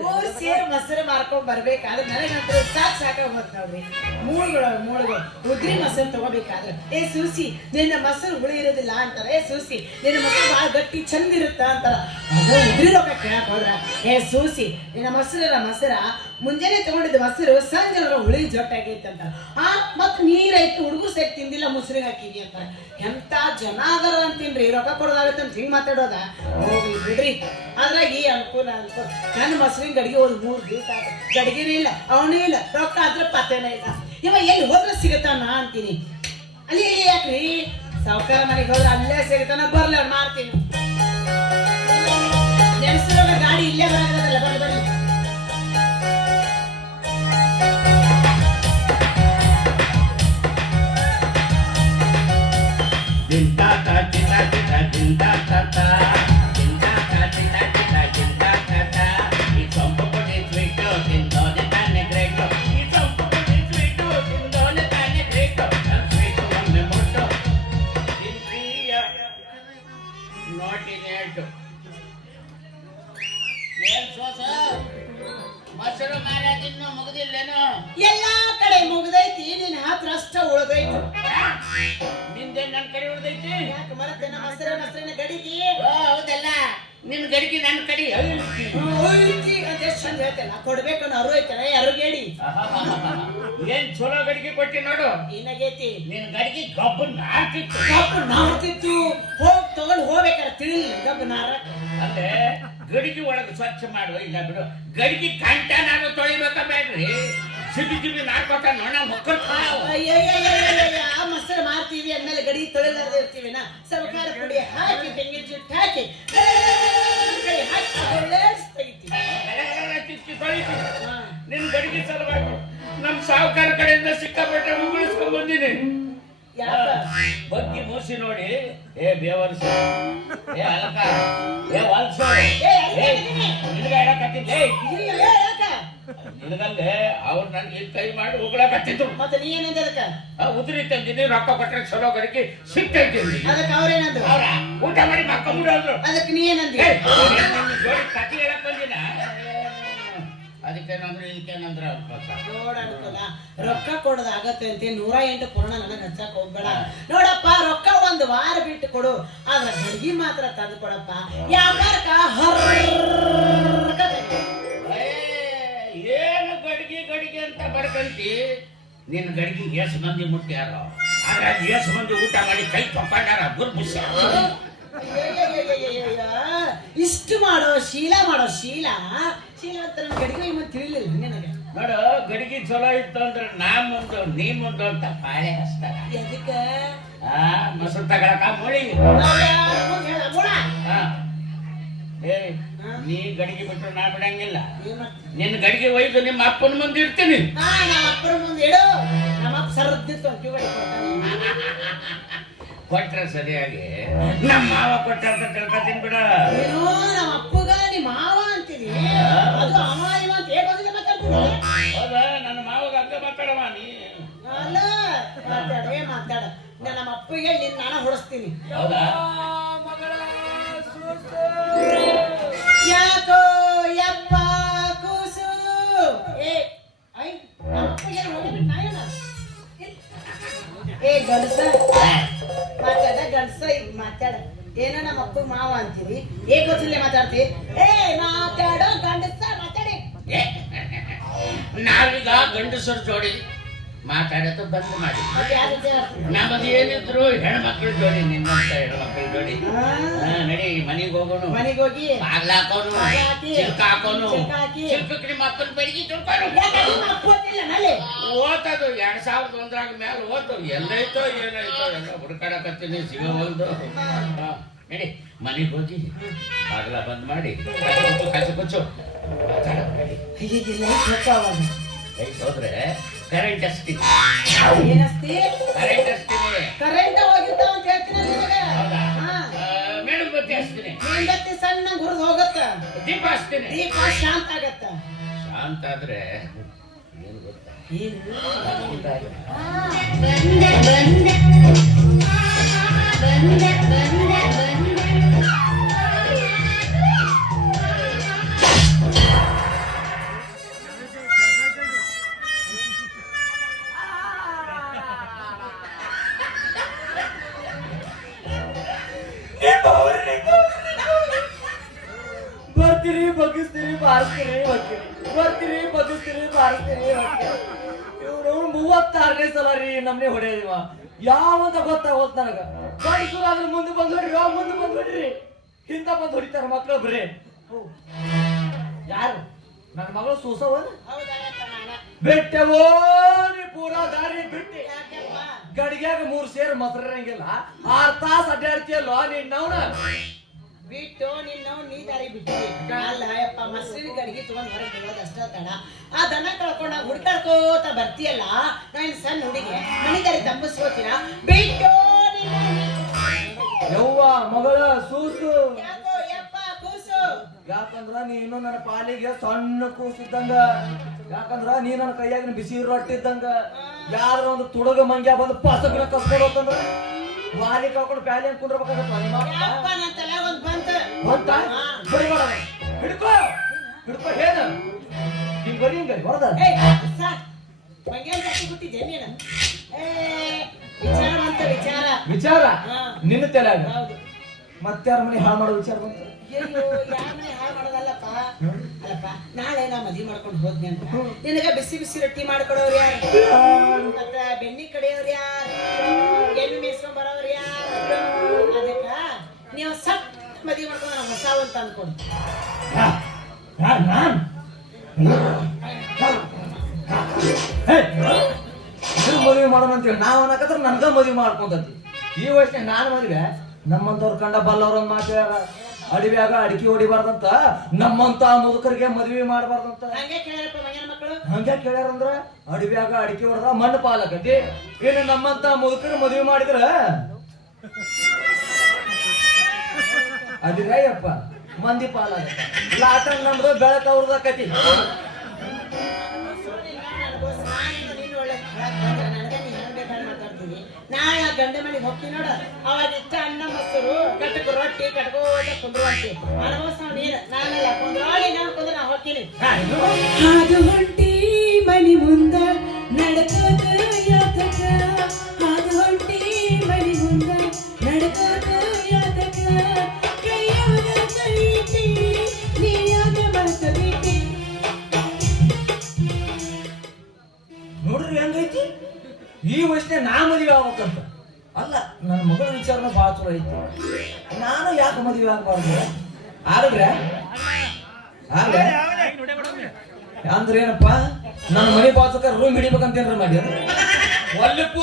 ಮೂರ್ ಸೇರ್ ಮೊಸರು ಮಾರ್ಕೊಂಡ್ ಬರ್ಬೇಕಾದ್ರೆ ನನಗಂತೂ ಸಾಕ್ ಸಾಕ ಹೋತ್ ನೋಡ್ರಿ. ಮೂಳುಗಳು ಮೂಳುಗಳು. ಉದ್ರಿ ಮೊಸರು ತಗೋಬೇಕಾದ್ರೆ ಏ ಸೂಸಿ ನಿನ್ನ ಮೊಸರು ಹುಳಿ ಇರೋದಿಲ್ಲ ಅಂತಾರ. ಏ ಸೂಸಿ ನಿನ್ನ ಮೊಸರು ಭಾಳ ಗಟ್ಟಿ ಚಂದ ಇರುತ್ತ ಅಂತಾರ. ಅದು ಉದ್ರಿ ರೊಕ್ಕ ಕೇಳಕ್ ಹೋದ್ರ ಏ ಸೂಸಿ ನಿನ್ನ ಮೊಸರಲ್ಲ ಮೊಸರ? ಮುಂಜಾನೆ ತಗೊಂಡಿದ್ದ ಮೊಸರು ಸಂಜೆ ಹುಳಿ ಜೊಟ್ಟಾಗೈತೆ ಅಂತ. ಆ ಮತ್ ನೀರೈತು ಹುಡುಗು ಸೈಟ್ ತಿಂದಿಲ್ಲ ಮೊಸರಿಗೆ ಹಾಕಿವಿ ಅಂತ ಎಂತ ಜನ ಅದರ ಅಂತೀನ್ರಿ ರೊಕ್ಕ ಕೊಡೋದಾಗತ್ತೆ ಅಂತ ಹಿಂಗ್ ಮಾತಾಡೋದ? ಹೋಗ್ಲಿ ಬಿಡ್ರಿ. ಅದ್ರಾಗ ಈ ಅನುಕೂಲ ಅನುಕೂಲ ನನ್ನ ಮೊಸರಿನ ಗಡಿಗೆ ಒಂದು ಮೂರು ದಿವಸ ಗಡಿಗೆನೇ ಇಲ್ಲ, ಅವನೇ ಇಲ್ಲ. ರೊಕ್ಕ ಆದ್ರೆ ಪತ್ತೆನೇ ಇಲ್ಲ. ಇವ ಎಲ್ಲಿ ಹೋದ್ರೆ ಸಿಗತಾನ ಅಂತೀನಿ. ಅಲ್ಲಿ ಇಲ್ಲಿ ಯಾಕ್ರಿ? ಸಾವುಕಾರ ಮನೆಗೆ ಹೋದ್ರೆ ಅಲ್ಲೇ ಸಿಗತಾನ ಬರ್ಲಿ ಅವ್ರು ಮಾಡ್ತೀನಿ ನೆನೆಸಿರೋ ಗಾಡಿ ಇಲ್ಲೇ ಬರಾಗದಲ್ಲ ಬರ್ಲಿ ಬರ್ಲಿ. ಕಡೆ ಉಳ್ದೈತಿ? ಯಾಕೆ ಮರತೆ ನಮ್ಮ ಹಸಿರ ಮೊಸರಿನ ಗಡಿಗೆ? ಹೌದಲ್ಲ. ನಿನ್ ಗಡಿಗೆ ನನ್ನ ಕಡೆ. ಐತಿ ಅಂತ ಎಷ್ಟ್ ಚಂದ ಹೇಳ್ತೇನೆ. ಕೊಡ್ಬೇಕು ಅರು ಐತಲ್ಲ ಗೇಡಿ ಏನ್ ಚಲೋ ಗಡಿಗೆ ಕೊಟ್ಟಿ ನೋಡು. ಏನಾಗೈತಿ? ನಿನ್ ಗಡಿಗೆ ಗಬ್ಬು ನಾರ್ತಿತ್ತು. ಕಪ್ಪು ನಾರ್ತಿತ್ತು. ಹೋಗ್ ತಗೊಂಡ್ ಹೋಗ್ಬೇಕಾರೆ ತಿಳಿಲಿಲ್ಲ ಗಬ್ಬ ನಾರ. ಅಂದ್ರೆ ಗಡಿಗೆ ಒಳಗೆ ಸ್ವಚ್ಛ ಮಾಡುವ ಇಲ್ಲ ಬಿಡು. ಗಡಿಗೆ ಕಂಟ ನಾನು ತೊಳಿಬೇಕ ಬೇಡ್ರಿ ಸಿಬಿ ಜಿಬಿ ನಾಡ್ಕೊತ ನೋಡ ಮಕ್ಕಳು ಆ ಮೊಸರು ಮಾರ್ತೀವಿ ಅಂದ್ಮೇಲೆ ಗಡಿ ತೊಳಿಲಾರ್ದೆ ಇರ್ತೀವಿ ನಾ ಸರ್ಕಾರ ಕುಡಿ ಹಾಕಿ ತೆಂಗಿನ ಜುಟ್ಟು ಹಾಕಿ. ನಿಮ್ ಗಡಿಗೆ ಸಲುವಾಗಿ ನಮ್ ಸಾವುಕಾರ ಕಡೆಯಿಂದ ಸಿಕ್ಕಾಪಟ್ಟೆ ಉಗುಳಿಸ್ಕೊಂಡ್ ಬಂದಿನಿ? ಬಗ್ಗಿ ಮೂಸಿ ನೋಡಿ. ಏ ಬೇವರ್ಸ ಏ ಅಲಕ ಏ ವಾಲ್ಸ ಏ. ನಿನಗ ಹೇಳಕತ್ತಿದ್ದೆ? ನಿನಗಲ್ಲೇ ಅವ್ರು ನನ್ಗೆ ಕೈ ಮಾಡಿ ಉಗುಳಕತ್ತಿದ್ರು ಮತ್ತೆ ನೀ ಏನಂದ ಅದಕ್ಕೆ? ಆ, ಉದುರಿ ತಂದಿನಿ ರೊಕ್ಕ ಕೊಟ್ರೆ ಚಲೋ ಗಡಿಕೆ ಸಿಕ್ತೈತಿ ಅದಕ್ಕೆ ಅವ್ರೇನಂದ್ರು ಅವ್ರ ಊಟ ಮಾಡಿ ಮಕ್ಕ ಅಂದ್ರು. ಅದಕ್ಕೆ ನೀ ಏನಂದ್ರಿ ಏ, ಏನ್ ನಿನ್ನ ಜೋಡಿ ಕಥೆ ಹೇಳಕ್ ಬಂದಿನ ಅದಕ್ಕೇನಂದ್ರು ಇದಕ್ಕೇನಂದ್ರ ರೊಕ್ಕ ಕೊಡದ ಆಗತ್ತೆ ಅಂತ. ನೂರ ಎಂಟು ಪೂರ್ಣ ನನಗೆ ಹಚ್ಚಕ್ ಹೋಗ್ಬೇಡ. ನೋಡಪ್ಪ ರೊಕ್ಕ ಒಂದು ವಾರ ಬಿಟ್ಟು ಕೊಡು. ಆದ್ರೆ ಅಡ್ಗಿ ಮಾತ್ರ ತಂದು ಕೊಡಪ್ಪ ಯಾವ ಹರ್ಕತೆ. ಏನು ಗಡಿಗೆ ಗಡಿಗೆ ಅಂತ ಬರ್ಕಂತಿ ನಿನ್ನ ಗಡಿಗೆ ಎಸ್ ಮಂದಿ ಮುಟ್ಟ್ಯಾರ? ಹಾಗಾಗಿ ಎಸ್ ಮಂದಿ ಊಟ ಮಾಡಿ ಕೈ ತೊಕೊಂಡಾರ ಗುರ್ಬುಸ. ಇಷ್ಟು ಮಾಡೋ ಶೀಲ ಮಾಡೋ ಶೀಲ? ಶೀಲ ಅಂತ ನಮ್ ಗಡಿಗೆ ಮತ್ತೆ ತಿಳಿಲಿಲ್ಲ ನಿನಗೆ. ನೋಡು ಗಡಿಗೆ ಚಲೋ ಇತ್ತು ಅಂದ್ರೆ ನಾ ಮುಂದು ನೀ ಮುಂದು ಅಂತ ಪಾಳೆ ಹಸ್ತಾರ ಎದಕ್ಕ? ಆ ಮೊಸರು ತಗೊಳಕ ಮೊಳಿ. ಏ ನೀ ಗಡಿಗೆ ಬಿಟ್ರು ನಾ ಬಿಡಂಗಿಲ್ಲ. ನಿನ್ನ ಗಡಿಗೆ ಒಯ್ದು ನಿಮ್ಮ ಅಪ್ಪನ ಮುಂದೆ ಇರ್ತೀನಿ ನಮ್ಮ ಅಪ್ಪನ ಮುಂದೆ ಇಡು. ನಮ್ಮ ಅಪ್ಪ ಸರ್ದಿತ್ತು ಕ್ಯೂ ಕೊಟ್ರೆ ಸರಿಯಾಗಿ. ನಮ್ಮ ಮಾವ ಕೊಟ್ಟ ಅಂತ ಕೇಳ್ಕೊತೀನಿ ಬಿಡ. ಏನೋ ನಮ್ಮ ಅಪ್ಪಗ ನಿಮ್ಮ ಮಾವ ಅಂತೀನಿ ಅದು ಅವ ಇವ ಅಂತ ಏನ್ ಬದಿಗೆ ಮಾತಾಡ್ತೀನಿ ಹೌದಾ? ನನ್ನ ಮಾವಾಗ ಹಂಗ ಮಾತಾಡವ ನೀ? ಅಲ್ಲ ಮಾತಾಡ ಏ ಮಾತಾಡ. ನಮ್ಮ ಅಪ್ಪಗೆ ನಿನ್ನ ನಾನು ಹೊಡಿಸ್ತೀನಿ. ಹೌದಾ? ಗಂಡಸ ಮಾತಾಡ ಗಂಡಸ ಈಗ ಮಾತಾಡ ಏನೋ ನಮ್ಮ ಅಪ್ಪ ಮಾವ ಅಂತೀರಿ ಏ ಗೊತ್ತಿಲ್ಲ ಮಾತಾಡ್ತಿ ಏ ಮಾತಾಡೋ ಗಂಡಸ ಮಾತಾಡಿ ಏ, ನಾವೀಗ ಗಂಡಸರ ಜೋಡಿ ಮಾತಾಡೋದು ಬಂದ್ ಮಾಡಿ? ನಮ್ಮದು ಏನಿದ್ರು ಹೆಣ್ಮಕ್ಳ ಜೋಡಿ ನಿನ್ನಂತ ಹೆಣ್ಮಕ್ಳ ಜೋಡಿ. ನಡಿ ಮನೆಗೆ ಹೋಗೋಣ. ಮನೆಗೆ ಹೋಗಿ ಬಾಗ್ಲ ಹಾಕೋನು ಚಿಲ್ಕ ಹಾಕೋನು. ಚಿಲ್ಕ ಹಾಕಿ. ಚಿಲ್ಕಕ್ಕೆ ನಿಮ್ಮ ಅಪ್ಪನ ಬೆಳಿಗ್ಗೆ ತಿಳ್ಕೊಂಡು ಓತದು ಎರಡ್ ಸಾವಿರದ ಒಂದರಾಗ ಮೇಲೆ ಓದು ಎಲ್ಲೈತೋ ಏನೈತೋ ಎಲ್ಲ ಹುಡುಕಾಡಕತ್ತೀನಿ ಸಿಗೋವಲ್ದು ನಡಿ ಮನೆಗೆ ಹೋಗಿ ಬಾಗ್ಲ ಬಂದ್ ಮಾಡಿ. ಕಚ್ಚು ಕುಚ್ಚು ಮಾತಾಡ ಹೋದ್ರೆ ಕರೆಂಟ್ ಅಷ್ಟಿದೆ ಏನಸ್ತಿ? ಕರೆಂಟ್ ಕರೆಂಟ್ ಹೋಗಿರ್ತಾವ ಅಂತ ಹೇಳ್ತೀನಿ ನಿಮಗೆ ಹಚ್ತೀನಿ. ಸಣ್ಣ ಹುರಿದು ಹೋಗತ್ತ? ದೀಪ ಹಚ್ತೀನಿ. ದೀಪ ಶಾಂತ ಆಗತ್ತ? ಶಾಂತ ಆದ್ರೆ ಏನು ಗೊತ್ತಾ. ಬಂದ ಬಂದ. ಬಂದ ಬಂದ. ಇವ್ರು ಮೂವತ್ತಾರನೇ ಸಲ ರೀ ನಮ್ನೆ ಹೊಡೆಯದಿವ. ಯಾವಂತ ಗೊತ್ತಾಗೋದ್ ನನಗ? ಗಂಡಸರು ಅದ್ರ ಮುಂದೆ ಬಂದ್ ಯಾವ ಮುಂದೆ ಬಂದ್ ಹಿಂದ ಬಂದ್ ಹೊಡಿತಾರ ಮಕ್ಳು ಬ್ರೇ. ಯಾರು? ನನ್ನ ಮಗಳು ಸೂಸವ ಬಿಟ್ಟೆವೋ ನೀ ಪೂರಾ ದಾರಿ ಬಿಟ್ಟಿ. ಗಡಿಗ್ಯಾಗ ಮೂರ್ ಸೇರ್ ಮೊಸರಂಗಿಲ್ಲ ಆರ್ ತಾಸ್ ಲೋ ನೀನ್ ನವ್ನ? ಬಿಟ್ಟು ನಿನ್ನ ನೀ ದಾರಿ ಬಿಟ್ಟು. ಅಲ್ಲ ಯಪ್ಪ ಮಸ್ರಿನ ಗಡಿಗೆ ತಗೊಂಡ್ ಹೊರಗೆ ಬಿಡೋದು ಅಷ್ಟೋ ತಡ. ಆ ದನ ಕಳ್ಕೊಂಡ ಹುಡ್ಕಾಡ್ಕೋತ ಬರ್ತೀಯಲ್ಲ? ನಾನು ಸಣ್ಣ ಹುಡುಗಿ. ಮನೆ ದಾರಿ ಬಿಟ್ಟು ಯವ್ವ ಮಗಳ ಸೂಸು. ಯಾಕೋ ಯಪ್ಪ ಕೂಸು. ಯಾಕಂದ್ರ ನೀನು ನನ್ನ ಪಾಲಿಗೆ ಸಣ್ಣ ಕೂಸಿದ್ದಂಗ. ಯಾಕಂದ್ರ ನೀ ನನ್ನ ಕೈಯಾಗ ಬಿಸಿ ರೊಟ್ಟಿ ಇದ್ದಂಗ ಯಾರ ಒಂದು ತುಡಗ ಮಂಗ್ಯ ಬಂದು ಪಸಗ್ನ ಕಸ್ಕೊಂಡು ಹೋಗ್ತಂದ್ರ? ವಾಲಿ ಕಳ್ಕೊಂಡು ಬ್ಯಾಲಿ ಅಂತ ಕುಂಡ್ರಬೇಕಾಗತ್ತ ನಿಮ್ಮ ಯಪ್ಪ ನನ್ನ ತಲೆಗೆ ಒಂದು ಬಂತ? ಬಂತ? ಬರಿ ಮಾಡ ಹಿಡ್ಕೋ. ಹಿಡ್ಕೋ ಏನು ಬರಿ ಹಿಂಗ ಹೊರದ ಏಯ್ ಸಾಕ್ ಜಾತಿ ನೀನು? ಏ ವಿಚಾರ ಅಂತ ವಿಚಾರ. ವಿಚಾರ? ನಿನ್ನ ತಲೆ ಹೌದು. ಮತ್ತಾರ ಮನೆ ಹಾಳು ಮಾಡೋ ವಿಚಾರ ಬಂತು. ಅಯ್ಯೋ ಯಾರ ಮನೆ ಹಾಳು ಮಾಡೋದಲ್ಲಪ್ಪ? ಅಲ್ಲಪ್ಪ ನಾಳೆ ನಾ ಮದ್ವಿ ಮಾಡ್ಕೊಂಡು ಹೋದ್ನಿ ಅಂತ. ನಿನಗ ಬಿಸಿ ಬಿಸಿ ರೊಟ್ಟಿ ಮಾಡ್ಕೊಡೋರು ಯಾರು? ಮತ್ತ ಬೆಣ್ಣಿ ಕಡೆಯವ್ರು ಯಾರು? ಎಣ್ಣೆ ಮೇಸ್ಕೊಂಡ್ ಬರೋರು ಯಾರು? ಅದಕ್ಕ ನೀವು ಸತ್ ಮದ್ವಿ ಮಾಡ್ಕೊಂಡು ನಾವು ಹೊಸ ಅಂತ ಅನ್ಕೊಂಡು. ನಾನ್? ಮದುವೆ ಮಾಡೋಣ ಅಂತೇಳಿ ನಾವ್ ಅನ್ನಕತ್ರ ನನ್ಗ ಮದುವೆ ಮಾಡ್ಕೊಂತತಿ. ಈ ವಯಸ್ಸಿನ ನಾನು ಮದುವೆ. ನಮ್ಮಂತವ್ರ ಕಂಡ ಬಲ್ಲವ್ರ ಒಂದ್ ಮಾತು ಹೇಳ್ಯಾರ. ಅಡವ್ಯಾಗ ಅಡಿಕೆ ಹೊಡಿಬಾರ್ದಂತ ನಮ್ಮಂತ ಮುದುಕರಿಗೆ ಮದುವೆ ಮಾಡಬಾರ್ದಂತ. ಹಂಗೆ ಕೇಳ್ಯಾರಂದ್ರ ಅಡವ್ಯಾಗ ಅಡಿಕೆ ಹೊಡೆದ ಮಣ್ಣು ಪಾಲಾಗತಿ. ಏನು ನಮ್ಮಂತ ಮುದುಕರು ಮದುವೆ ಮಾಡಿದ್ರ? ಅದಿರಯ್ಯಪ್ಪ ಮಂದಿ ಪಾಲಾಗತ್ತ. ಲಾಟನ್ ನಮ್ದು ಬೆಳಕ ಅವ್ರದ ಕತಿ ಗಂಡ ಮನೆಗೆ ಹೋಗ್ತೀನಿ ನೋಡ. ಅವಾಗ ಇಷ್ಟ ಅನ್ನ ಮೊಸರು ಕಟ್ಟಕ ರೊಟ್ಟಿ ಕಟ್ಕೋ ಕುಂದ್ರುವಂತಿ ಅನುಭವಿಸ್ ನೀನು ನಾನಲ್ಲ ಕುಂದ್ರೋಳಿ ನಾನು ಕುಂದ್ರ ನಾ ಹೋಗ್ತೀನಿ. ಹಾದು ಹೊಂಟಿ ಮನಿ ಮುಂದ ನಡ್ಕೋತ ಯಾತಕ? ಹಾದು ಹೊಂಟಿ ಮನಿ ಮುಂದ ನಡ್ಕೋತ ಯಾತಕ? ಕೈಯವರ ಕೈಟಿ ನೀ ಯಾಕೆ ಮರೆತ ನೋಡ್ರಿ ಹೆಂಗೈತಿ? ಈ ವಯಸ್ಸಿನ ನಾ ಮದುವೆ ಆಗ್ಬೇಕಂತ. ಅಲ್ಲ, ನನ್ನ ಮಗಳ ವಿಚಾರನ ಭಾಳ ಚಲೋ ಐತಿ. ನಾನು ಯಾಕೆ ಮದುವೆ ಆಗ್ಬಾರ್ದು? ಆದ್ರೆ ಆದ್ರೆ ಅಂದ್ರೆ ಏನಪ್ಪ, ನನ್ನ ಮನೆ ಬಾಚಕ ರೂಮ್ ಹಿಡಿಬೇಕಂತೇನ್ರ ಮಾಡಿ ಒಲ್ಲಪ್ಪ.